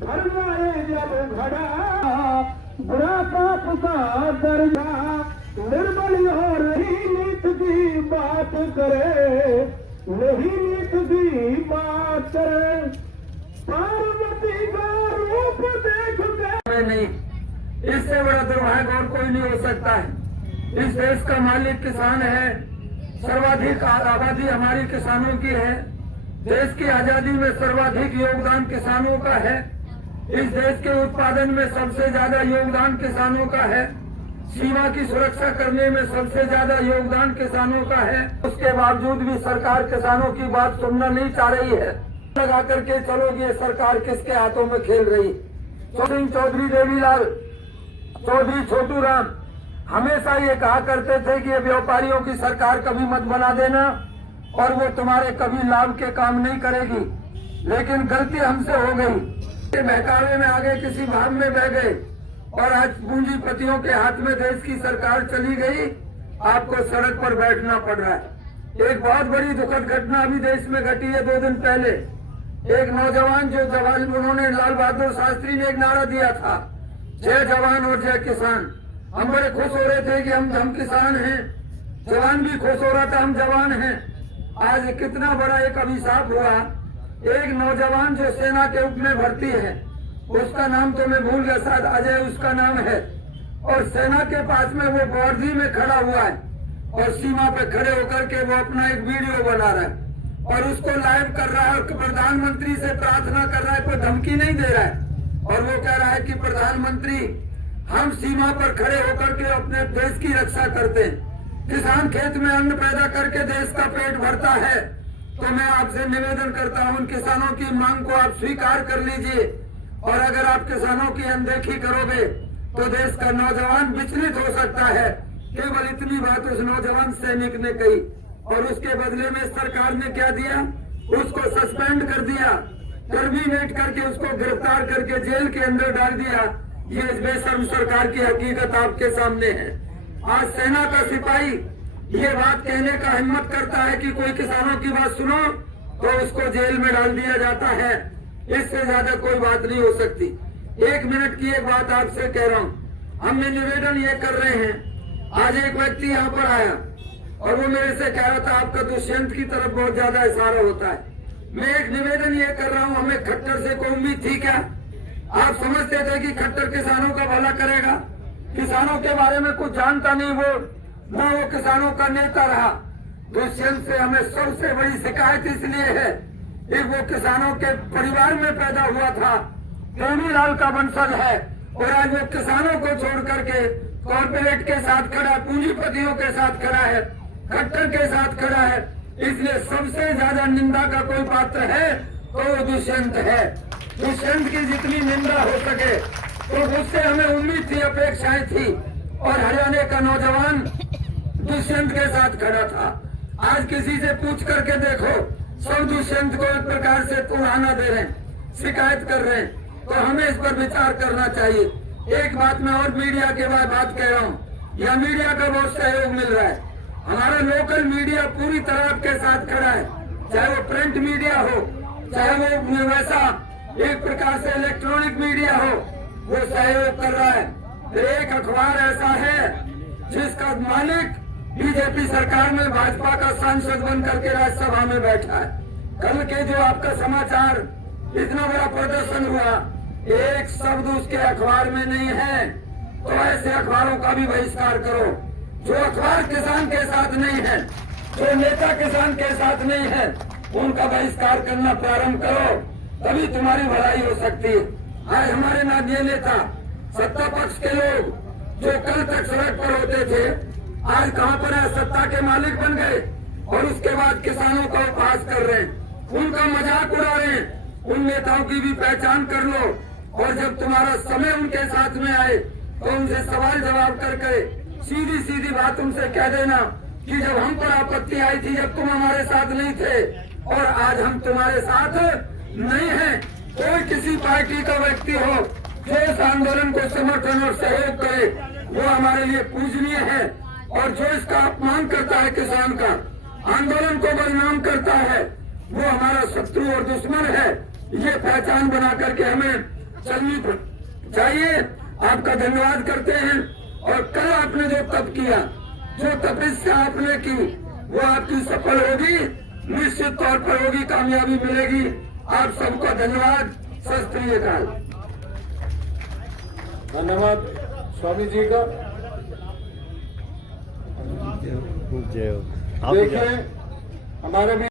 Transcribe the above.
भर जाए जब घड़ा बुरा पाप का दर्जा निर्मल और नीत की बात करे, नहीं नीत की बात करे। पार्वती का रूप देख के नहीं, इससे बड़ा दुर्भाग्य और कोई नहीं हो सकता है। इस देश का मालिक किसान है, सर्वाधिक आबादी हमारी किसानों की है। देश की आजादी में सर्वाधिक योगदान किसानों का है। इस देश के उत्पादन में सबसे ज्यादा योगदान किसानों का है। सीमा की सुरक्षा करने में सबसे ज्यादा योगदान किसानों का है। उसके बावजूद भी सरकार किसानों की बात सुनना नहीं चाह रही है। लगा करके चलोगे, ये सरकार किसके हाथों में खेल रही। चौधरी देवीलाल, चौधरी छोटू राम हमेशा ये कहा करते थे कि ये व्यापारियों की सरकार कभी मत बना देना और वो तुम्हारे कभी लाभ के काम नहीं करेगी। लेकिन गलती हमसे हो गई। बहकावे में आगे किसी भाव में बह गए और आज पूंजीपतियों के हाथ में देश की सरकार चली गई। आपको सड़क पर बैठना पड़ रहा है। एक बहुत बड़ी दुखद घटना अभी देश में घटी है 2 दिन पहले। एक नौजवान जो जवान, उन्होंने लाल बहादुर शास्त्री ने एक नारा दिया था, जय जवान और जय किसान। हम बड़े खुश हो रहे थे कि हम किसान हैं। जवान भी खुश हो रहा था, हम जवान हैं। आज कितना बड़ा एक अभिशाप हुआ। एक नौजवान जो सेना के रूप में भर्ती है, उसका नाम तो मैं भूल गया, शायद अजय उसका नाम है, और सेना के पास में वो वर्दी में खड़ा हुआ है और सीमा पे खड़े होकर के वो अपना एक वीडियो बना रहा है और उसको लाइव कर रहा है और प्रधानमंत्री से प्रार्थना कर रहा है, कोई धमकी नहीं दे रहा है। और वो कह रहा है कि प्रधानमंत्री, हम सीमा पर खड़े होकर के अपने देश की रक्षा करते हैं। किसान खेत में अन्न पैदा करके देश का पेट भरता है। तो मैं आपसे निवेदन करता हूं, किसानों की मांग को आप स्वीकार कर लीजिए। और अगर आप किसानों की अनदेखी करोगे तो देश का नौजवान विचलित हो सकता है। केवल इतनी बात उस नौजवान सैनिक ने कही और उसके बदले में सरकार ने क्या दिया, उसको सस्पेंड कर दिया, टर्मिनेट करके उसको गिरफ्तार करके जेल के अंदर डाल दिया। ये इस बेशर्म सरकार की हकीकत आपके सामने है। आज सेना का सिपाही ये बात कहने का हिम्मत करता है कि कोई किसानों की बात सुनो तो उसको जेल में डाल दिया जाता है। इससे ज्यादा कोई बात नहीं हो सकती। 1 मिनट की एक बात आपसे कह रहा हूँ। हम निवेदन ये कर रहे हैं, आज एक व्यक्ति यहाँ पर आया और वो मेरे से कह रहा था आपका दुष्यंत की तरफ बहुत ज्यादा इशारा होता है। मैं एक निवेदन ये कर रहा हूँ, हमें खट्टर से कोई उम्मीद थी क्या? आप समझते थे कि खट्टर किसानों का भला करेगा? किसानों के बारे में कुछ जानता नहीं वो किसानों का नेता रहा। दुष्यंत से हमें सबसे बड़ी शिकायत इसलिए है कि वो किसानों के परिवार में पैदा हुआ था, देवीलाल का वंशज है और आज वो किसानों को छोड़ करके कॉर्पोरेट के साथ खड़ा, पूंजीपतियों के साथ खड़ा है, खट्टर के साथ खड़ा है। इसलिए सबसे ज्यादा निंदा का कोई पात्र है तो वो दुष्यंत है। दुष्यंत की जितनी निंदा हो सके तो उससे हमें उम्मीद थी, अपेक्षाएं थी। और हरियाणा का नौजवान दुष्यंत के साथ खड़ा था। आज किसी से पूछ करके देखो, सब दुष्यंत को एक प्रकार से तुड़ाना दे रहे हैं, शिकायत कर रहे हैं। तो हमें इस पर विचार करना चाहिए। एक बात मैं और मीडिया के बाद बात कह रहा हूँ, यह मीडिया का बहुत सहयोग मिल रहा है। हमारा लोकल मीडिया पूरी तरह आपके साथ खड़ा है, चाहे वो प्रिंट मीडिया हो, चाहे वो वैसा एक प्रकार से इलेक्ट्रॉनिक मीडिया हो, वो सहयोग कर रहा है। फिर एक अखबार ऐसा है जिसका मालिक बीजेपी सरकार में भाजपा का सांसद बन करके राज्यसभा में बैठा है। कल के जो आपका समाचार इतना बड़ा प्रदर्शन हुआ, एक शब्द उसके अखबार में नहीं है। तो ऐसे अखबारों का भी बहिष्कार करो। जो अखबार किसान के साथ नहीं है, जो नेता किसान के साथ नहीं है, उनका बहिष्कार करना प्रारंभ करो, तभी तुम्हारी भलाई हो सकती है। आज हमारे माननीय नेता, सत्ता पक्ष के लोग जो कल तक सड़क पर होते थे, आज कहाँ पर है, सत्ता के मालिक बन गए और उसके बाद किसानों का उपहास कर रहे हैं, उनका मजाक उड़ा रहे हैं। उन नेताओं की भी पहचान कर लो और जब तुम्हारा समय उनके साथ में आए तो उनसे सवाल जवाब करके सीधी सीधी बात उनसे कह देना कि जब हम पर आपत्ति आई थी, जब तुम हमारे साथ नहीं थे और आज हम तुम्हारे साथ नहीं है। कोई किसी पार्टी का व्यक्ति हो जो इस आंदोलन को समर्थन और सहयोग करे, वो हमारे लिए पूजनीय है। और जो इसका अपमान करता है, किसान का आंदोलन को बदनाम करता है, वो हमारा शत्रु और दुश्मन है। ये पहचान बना करके हमें चलनी चाहिए। आपका धन्यवाद करते हैं। और कल आपने जो तप किया, जो तपस्या आपने की, वो आपकी सफल होगी, निश्चित तौर पर होगी, कामयाबी मिलेगी। आप सबका धन्यवाद। सत श्री अकाल। धन्यवाद स्वामी जी का। जय हो। देखिए हमारे भी